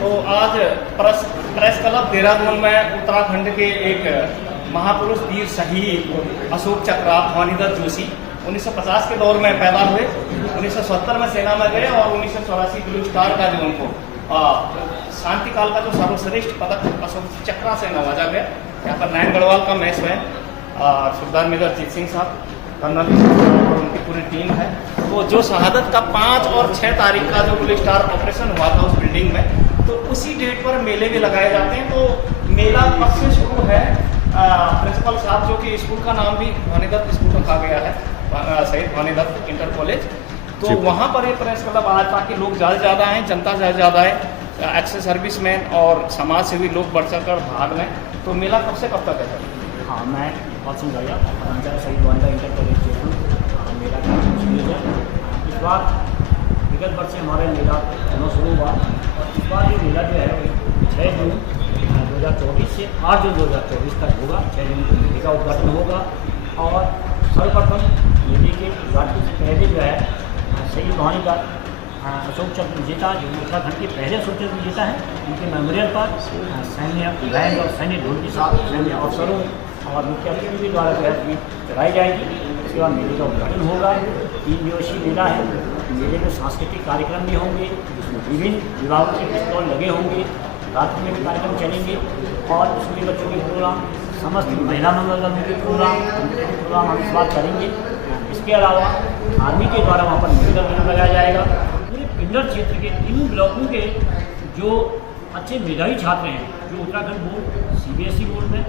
तो आज press club Dehradun में उत्तराखंड के एक महापुरुष वीर शहीद अशोक चक्र भवानीदत्त जोशी 1950 के दौर में पैदा हुए, 1970 में सेना में गए और 1984 ब्लू स्टार का जो उनको शांति काल का जो सर्वश्रेष्ठ पदक अशोक चक्र से नवाजा गया। यहाँ पर नारायण गढ़वाल का मैच है, सुबेदार मेजर जीत सिंह साहब, कर्नल और उनकी पूरी टीम है। तो जो शहादत का 5 और 6 तारीख का जो ब्लू स्टार ऑपरेशन हुआ था उस बिल्डिंग में, तो उसी डेट पर मेले भी लगाए जाते हैं। तो मेला कब से शुरू है, प्रिंसिपल साहब जो कि स्कूल का नाम भी भवानीदत्त स्कूल रखा गया है, शहीद भवानीदत्त इंटर कॉलेज, तो वहाँ पर एक प्रेस क्लब आज ताकि लोग ज़्यादा आएँ, जनता ज़्यादा है, एक्स सर्विसमैन और समाज सेवी लोग बढ़ चढ़ कर भाग लें। तो मेला कब से कब तक है? हाँ, मैं बहुत समझाया शहीद भवानीदत्त इंटर कॉलेज जयपुर मेला का शुरू है। इस बार विगत वर्ष से हमारे मेला दोनों शुरू हुआ और इस बार ये मेला जो है 6 जून 2024 से 8 जून 2024 तक होगा। 6 जून को मेले का उद्घाटन होगा और सर्वप्रथम मेले के उद्घाटन से पहले जो है शहीद भवानीदत्त अशोक चक्र विजेता, जो उत्तराखंड के पहले अशोक चक्र विजेता हैं, उनके मेमोरियल पर सैन्य बैंड और सैन्य ढोल के साथ सैन्य अफसरों और मुख्य अतिथियों के द्वारा जो है चढ़ाई जाएगी। इसके बाद मेले का उद्घाटन होगा। 3 दिवसीय मेला है। मेले में सांस्कृतिक कार्यक्रम भी होंगे, जिसमें विभिन्न विभागों के स्टॉल लगे होंगे, रात में भी कार्यक्रम चलेंगे और स्कूली बच्चों के प्रोग्राम, समस्त महिला मंगल दलों के प्रोग्राम हम इस बात करेंगे। इसके अलावा आर्मी के द्वारा वहाँ पर मेडिकल कैंप लगाया जाएगा। पूरे पिंडर क्षेत्र के 3 ब्लॉकों के जो अच्छे मेधावी छात्र हैं, जो उत्तराखंड बोर्ड CBSE बोर्ड में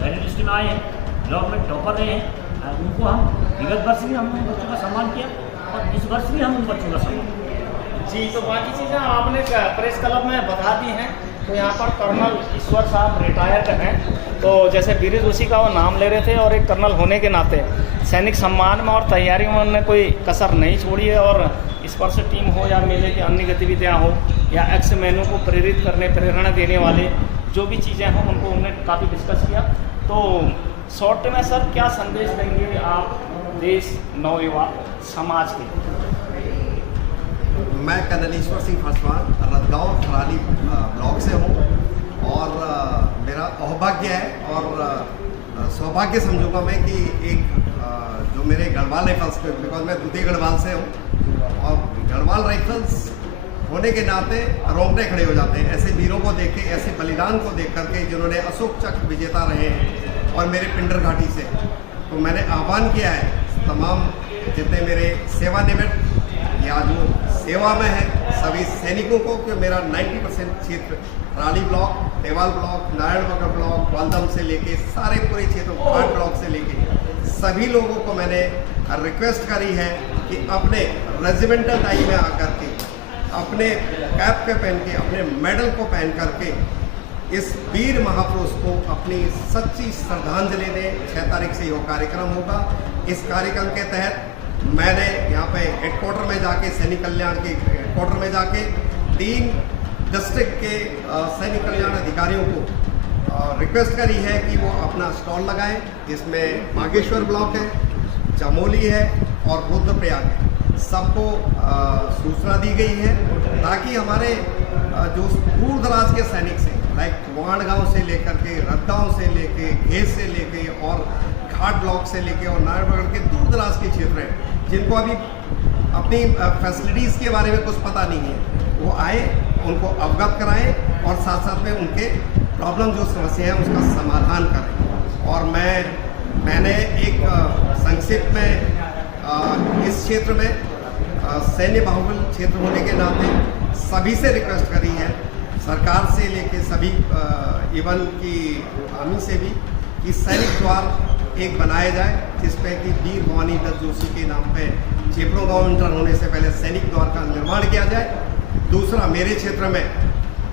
मेरिट लिस्ट में आए हैं, ब्लॉक में टॉपर रहे हैं, उनको हम विगत वर्ष भी हमने बच्चों का सम्मान किया और इस वर्ष भी हम उन बच्चों का सम्मान किया। जी, तो बाकी चीज़ें आपने प्रेस क्लब में बता दी हैं। तो यहाँ पर कर्नल ईश्वर साहब रिटायर्ड हैं, तो जैसे वीर जोशी का वो नाम ले रहे थे और एक कर्नल होने के नाते सैनिक सम्मान में और तैयारी में उन्होंने कोई कसर नहीं छोड़ी है। और इस पर से टीम हो या मेले की अन्य गतिविधियाँ हो या एक्स मैनों को प्रेरित करने, प्रेरणा देने वाले जो भी चीज़ें हों, उनको उन्होंने काफ़ी डिस्कस किया। तो शॉर्ट में सर क्या संदेश देंगे आप देश, नवयुवा समाज के? मैं कर्नल ईश्वर सिंह फर्सवान रतगांव थराली ब्लॉक से हूँ और मेरा अहभाग्य है और सौभाग्य समझूंगा मैं कि एक जो मेरे गढ़वाल राइफल्स पे, बिकॉज मैं द्वितीय गढ़वाल से हूँ और गढ़वाल राइफल्स होने के नाते रोंगटे खड़े हो जाते हैं ऐसे वीरों को देख के, ऐसे बलिदान को देख करके जिन्होंने अशोक चक्र विजेता रहे हैं और मेरे पिंडर घाटी से। तो मैंने आह्वान किया है तमाम जितने मेरे सेवानिवृत्त या जो सेवा में है सभी सैनिकों को कि मेरा 90% क्षेत्र राली ब्लॉक, देवाल ब्लॉक, नारायणनगर ब्लॉक, वालदम से लेके सारे पूरे क्षेत्र घाट ब्लॉक से लेके सभी लोगों को मैंने रिक्वेस्ट करी है कि अपने रेजिमेंटल टाइम में आकर के अपने कैप पे पहन के, अपने मेडल को पहन करके इस वीर महापुरुष को अपनी सच्ची श्रद्धांजलि दें। 6 तारीख से यह कार्यक्रम होगा। इस कार्यक्रम के तहत मैंने यहाँ पे हेडक्वार्टर में जाके, सैनिक कल्याण के हेडक्वार्टर में जाके 3 डिस्ट्रिक्ट के सैनिक कल्याण अधिकारियों को रिक्वेस्ट करी है कि वो अपना स्टॉल लगाएं। इसमें बागेश्वर ब्लॉक है, चमोली है और रुद्रप्रयाग है। सबको सूचना दी गई है ताकि हमारे जो दूर दराज के सैनिक से, लाइक वाण गाँव से लेकर के, रतगांव से लेके, घेस से लेके और घाट ब्लॉक से लेके और नारायणनगर के दूर दराज के क्षेत्र हैं जिनको अभी अपनी फैसिलिटीज़ के बारे में कुछ पता नहीं है, वो आए, उनको अवगत कराएं और साथ साथ में उनके प्रॉब्लम जो समस्या है उसका समाधान करें। और मैंने एक संक्षिप्त में इस क्षेत्र में सैन्य बाहुबल क्षेत्र होने के नाते सभी से रिक्वेस्ट करी है, सरकार से लेके सभी इवन की आर्मी से भी, कि सैनिक द्वार एक बनाया जाए जिसपे कि वीर भवानीदत्त जोशी के नाम पे चेपड़ो गांव इंटर होने से पहले सैनिक द्वार का निर्माण किया जाए। दूसरा, मेरे क्षेत्र में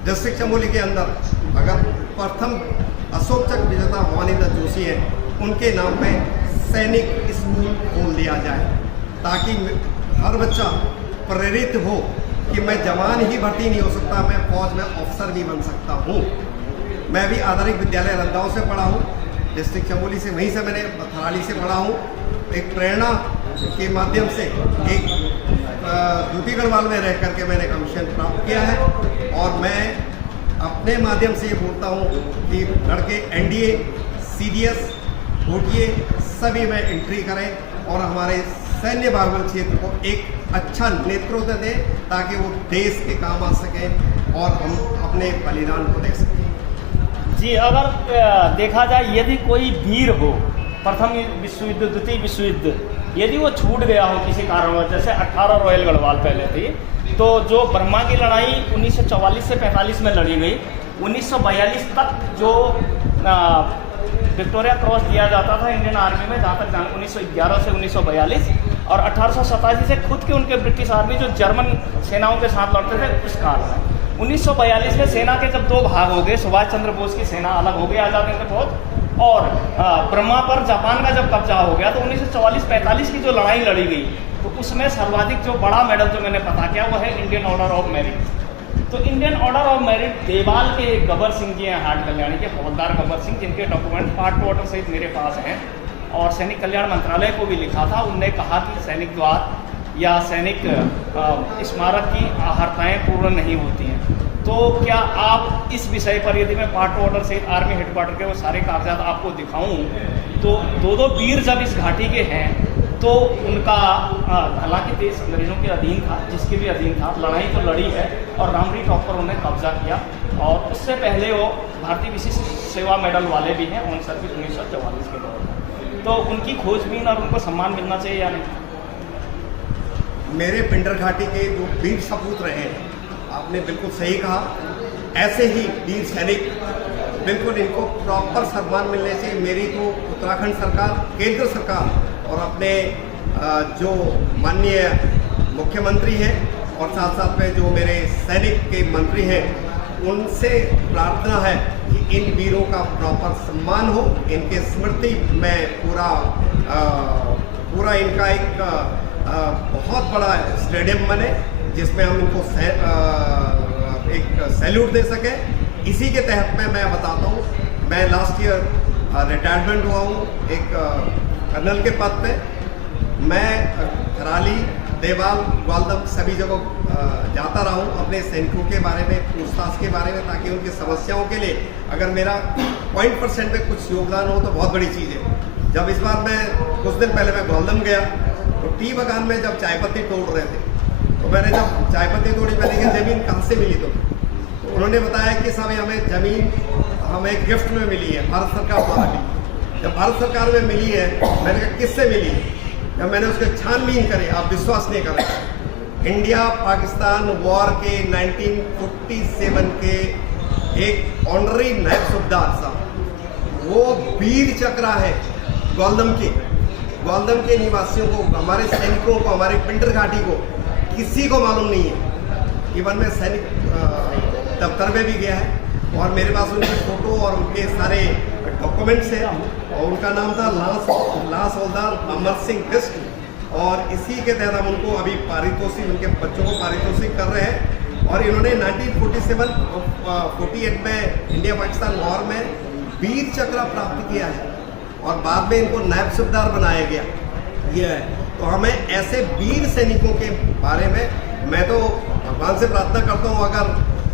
डिस्ट्रिक्ट चमोली के अंदर अगर प्रथम अशोक चक्र विजेता भवानीदत्त जोशी हैं, उनके नाम पे सैनिक स्कूल खोल दिया जाए ताकि हर बच्चा प्रेरित हो कि मैं जवान ही भर्ती नहीं हो सकता, मैं फौज में अफसर भी बन सकता हूँ। मैं भी आधारिक विद्यालय रतगांव से पढ़ा हूँ, डिस्ट्रिक्ट चमोली से, वहीं से मैंने थराली से पढ़ा हूँ। एक प्रेरणा के माध्यम से एक द्वितीय गढ़वाल में रह करके मैंने कमीशन प्राप्त किया है और मैं अपने माध्यम से ये बोलता हूँ कि लड़के एनडीए, सीडीएस, ओटीए सभी में एंट्री करें और हमारे सैन्य बाहुबल क्षेत्र को एक अच्छा नेतृत्व दें ताकि वो देश के काम आ सकें और हम अपने बलिदान को दे सकें। जी, अगर देखा जाए यदि कोई वीर हो, प्रथम विश्व युद्ध, द्वितीय विश्व युद्ध, यदि वो छूट गया हो किसी कारणवश, जैसे 18 रॉयल गढ़वाल पहले थी, तो जो बर्मा की लड़ाई 1944 से 45 में लड़ी गई, 1942 तक जो विक्टोरिया क्रॉस दिया जाता था इंडियन आर्मी में, जहाँ तक 1911 से 1942, और 1887 से खुद के उनके ब्रिटिश आर्मी जो जर्मन सेनाओं के साथ लड़ते थे उस काल में। 1942 में सेना के जब दो भाग हो गए, सुभाष चंद्र बोस की सेना अलग हो गई आज़ादी के बहुत, और बर्मा पर जापान का जब कब्जा हो गया, तो 1944-45 की जो लड़ाई लड़ी गई, तो उसमें सर्वाधिक जो बड़ा मेडल जो मैंने पता किया वो है इंडियन ऑर्डर ऑफ मेरिट। तो इंडियन ऑर्डर ऑफ मेरिट देवाल के गब्बर सिंह जी हैं, हाट कल्याणी के हवलदार गब्बर सिंह, जिनके डॉक्यूमेंट पार्ट ऑर्डर सहित मेरे पास हैं, और सैनिक कल्याण मंत्रालय को भी लिखा था। उनने कहा कि सैनिक द्वार या सैनिक स्मारक की आहर्ताएँ पूर्ण नहीं होती हैं। तो क्या आप इस विषय पर, यदि मैं पार्ट ऑर्डर से आर्मी हेडक्वार्टर के वो सारे कागजात आपको दिखाऊं, तो दो वीर जब इस घाटी के हैं तो उनका हालांकि देश अंग्रेजों के अधीन था, जिसके भी अधीन था, लड़ाई तो लड़ी है और रामरी टॉप पर उन्हें कब्जा किया, और उससे पहले वो भारतीय विशिष्ट सेवा मेडल वाले भी हैं ऑन सर्विस 1944 के दौर में। तो उनकी खोजबीन और उनको सम्मान मिलना चाहिए या नहीं? मेरे पिंडर घाटी के जो वीर सपूत रहे हैं, आपने बिल्कुल सही कहा, ऐसे ही वीर सैनिक बिल्कुल इनको प्रॉपर सम्मान मिलने चाहिए। मेरी तो उत्तराखंड सरकार, केंद्र सरकार और अपने जो माननीय मुख्यमंत्री हैं और साथ साथ में जो मेरे सैनिक के मंत्री हैं, उनसे प्रार्थना है कि इन वीरों का प्रॉपर सम्मान हो, इनके स्मृति में पूरा इनका एक बहुत बड़ा स्टेडियम बने जिसमें हम इनको एक सैल्यूट दे सकें। इसी के तहत में मैं बताता हूँ, मैं लास्ट ईयर रिटायरमेंट हुआ हूँ एक कर्नल के पद पे। मैं कराली, देवाल, ग्वालदम सभी जगह जाता रहा हूँ अपने सैनिकों के बारे में, पूछताछ के बारे में, ताकि उनकी समस्याओं के लिए अगर मेरा 0% में कुछ योगदान हो तो बहुत बड़ी चीज़ है। जब इस बार मैं कुछ दिन पहले मैं ग्वालदम गया तो टी बगान में जब चाय पत्ती तोड़ रहे थे, तो मैंने जब चाय पत्ती तोड़ी, मैंने कहा ज़मीन कहाँ से मिली? तो उन्होंने बताया कि साहब हमें ज़मीन हमें गिफ्ट में मिली है, भारत सरकार द्वारा मिली। जब भारत सरकार में मिली है, मैंने कहा किससे मिली है? जब मैंने उसके छानबीन करे, आप विश्वास नहीं करें, इंडिया पाकिस्तान वॉर के 1947 के एक ऑनरी नायब सूबेदार साहब, वो वीर चक्रा है ग्वालदम के निवासियों को, हमारे सैनिकों को, हमारे पिंडर घाटी को किसी को मालूम नहीं है। इवन मैं सैनिक दफ्तर में भी गया है और मेरे पास उनकी फ़ोटो और उनके सारे डॉक्यूमेंट्स हैं, और उनका नाम था लांस हवलदार अमर सिंह बिस्ट, और इसी के तहत हम उनको अभी पारितोषिक, उनके बच्चों को पारितोषिक कर रहे हैं। और इन्होंने 1947-48 में इंडिया पाकिस्तान वॉर में वीर चक्र प्राप्त किया है और बाद में इनको नायब सूबेदार बनाया गया। ये है, तो हमें ऐसे वीर सैनिकों के बारे में मैं तो भगवान से प्रार्थना करता हूँ, अगर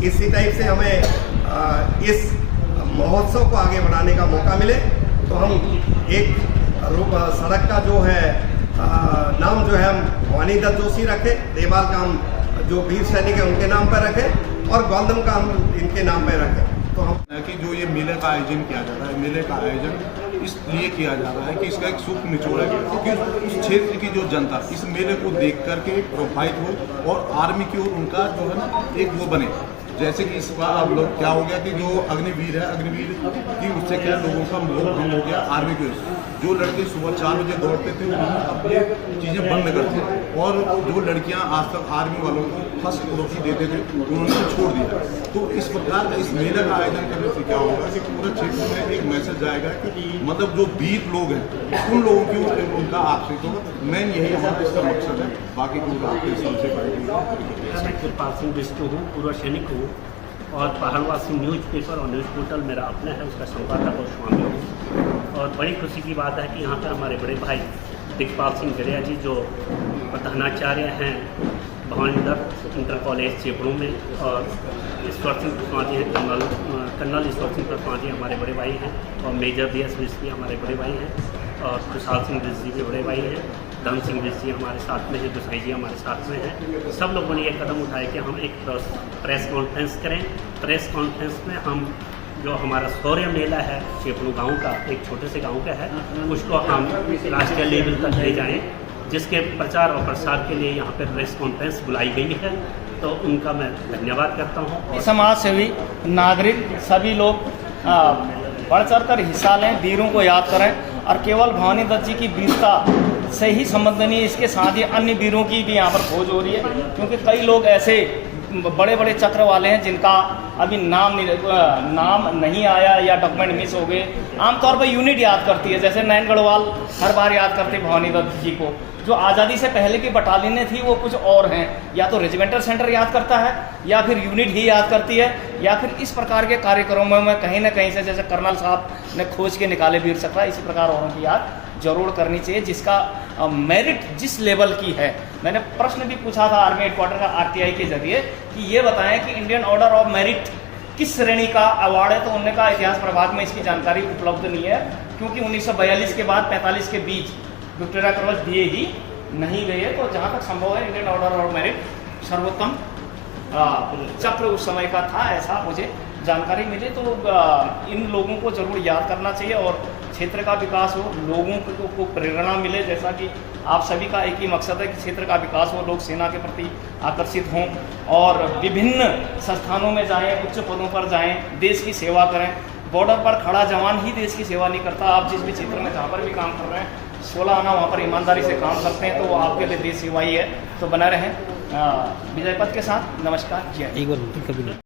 इसी टाइप से हमें इस महोत्सव को आगे बढ़ाने का मौका मिले तो हम एक सड़क का जो है नाम जो है हम भवानी दत्त जोशी रखें, देवाल का हम जो वीर सैनिक है उनके नाम पर रखें, और ग्वालदम का हम इनके नाम पर रखें। तो हम कि जो ये मेले का आयोजन किया जा रहा है, मेले का आयोजन इसलिए किया जा रहा है कि इसका एक सूक्ष्म निचोड़ है, क्योंकि उस क्षेत्र की जो जनता इस मेले को देख करके प्रभावित हो और आर्मी की ओर उनका जो है ना एक वो बने। जैसे कि इस बार अब लोग क्या हो गया कि जो अग्निवीर है, अग्निवीर की उससे क्या लोगों का मोह भंग हो गया आर्मी के। जो लड़के सुबह 4 बजे दौड़ते थे उन्होंने अब ये चीज़ें बंद कर दी, और जो लड़कियां आज तक आर्मी वालों को फर्स्ट प्रोटी देते थे उन्होंने छोड़ दिया। तो इस प्रकार का इस मेले का आयोजन करने से क्या होगा कि पूरे क्षेत्र में एक मैसेज जाएगा कि मतलब जो वीर लोग हैं उन लोगों की उनका आकर्षित होगा। मेन यही हमारा इसका मकसद है, बाकी कुछ आपके समझे पाएंगे। कृपाल सिंह बिष्ट हूँ, पूर्व सैनिक हूँ, और पहाड़वासी न्यूज़पेपर और न्यूज़ पोर्टल मेरा अपना है, उसका संपादक और स्वामी हूँ। और बड़ी खुशी की बात है कि यहाँ पर हमारे बड़े भाई दिग्पाल सिंह गड़िया जी जो प्रधानाचार्य हैं भवानीदत्त इंटर कॉलेज चेपड़ों में, और ईश्वर सिंह पुष्पा जी हैं, कर्नल ईश्वर सिंह पुष्पा जी हमारे बड़े भाई हैं, और मेजर DS विश जी हमारे बड़े भाई हैं, और खुशहाल सिंह विश जी भी बड़े भाई हैं, धन सिंह विश जी हमारे साथ में हैं, गुसाई जी हमारे साथ में हैं। सब लोगों ने एक कदम उठाया कि हम एक प्रेस कॉन्फ्रेंस करें। प्रेस कॉन्फ्रेंस में हम जो हमारा शौर्य मेला है चेपड़ू गांव का, एक छोटे से गांव का है, उसको हम राष्ट्रीय लेवल तक ले जाएं, जिसके प्रचार और प्रसार के लिए यहाँ पर प्रेस कॉन्फ्रेंस बुलाई गई है। तो उनका मैं धन्यवाद करता हूँ। और समाज सेवी नागरिक सभी लोग बढ़ चढ़ कर हिस्सा लें, वीरों को याद करें, और केवल भवानी दत्त जी की वीरता से ही संबंध नहीं, इसके साथ ही अन्य वीरों की भी यहाँ पर खोज हो रही है, क्योंकि कई लोग ऐसे बड़े बड़े चक्र वाले हैं जिनका अभी नाम नहीं आया या डॉक्यूमेंट मिस हो गए। आमतौर पर यूनिट याद करती है, जैसे नैन गढ़वाल हर बार याद करती है भवानी दत्त जी को। जो आज़ादी से पहले की बटालियनें थी वो कुछ और हैं, या तो रेजिमेंटल सेंटर याद करता है, या फिर यूनिट ही याद करती है, या फिर इस प्रकार के कार्यक्रमों में कहीं ना कहीं से, जैसे कर्नल साहब ने खोज के निकाले वीर सकरा, इसी प्रकार औरों की याद जरूर करनी चाहिए, जिसका मेरिट जिस लेवल की है। मैंने प्रश्न भी पूछा था आर्मी हेडक्वार्टर का RTI के जरिए कि ये बताएं कि इंडियन ऑर्डर ऑफ मेरिट किस श्रेणी का अवार्ड है, तो उन्होंने कहा इतिहास प्रभाग में इसकी जानकारी उपलब्ध नहीं है, क्योंकि 1942 के बाद 45 के बीच विक्टोरिया क्रॉस दिए ही नहीं गए। तो जहाँ तक संभव है इंडियन ऑर्डर ऑफ मेरिट सर्वोत्तम चक्र उस समय का था, ऐसा मुझे जानकारी मिली। तो इन लोगों को जरूर याद करना चाहिए, और क्षेत्र का विकास हो, लोगों को प्रेरणा मिले, जैसा कि आप सभी का एक ही मकसद है कि क्षेत्र का विकास हो, लोग सेना के प्रति आकर्षित हों और विभिन्न संस्थानों में जाएं, उच्च पदों पर जाएं, देश की सेवा करें। बॉर्डर पर खड़ा जवान ही देश की सेवा नहीं करता। आप जिस भी क्षेत्र में जहाँ पर भी काम कर रहे हैं, 16 आना वहाँ पर ईमानदारी से काम करते हैं, तो वो आपके लिए देश सेवा ही है। तो बना रहें विजय पथ के साथ। नमस्कार, जय हिंद।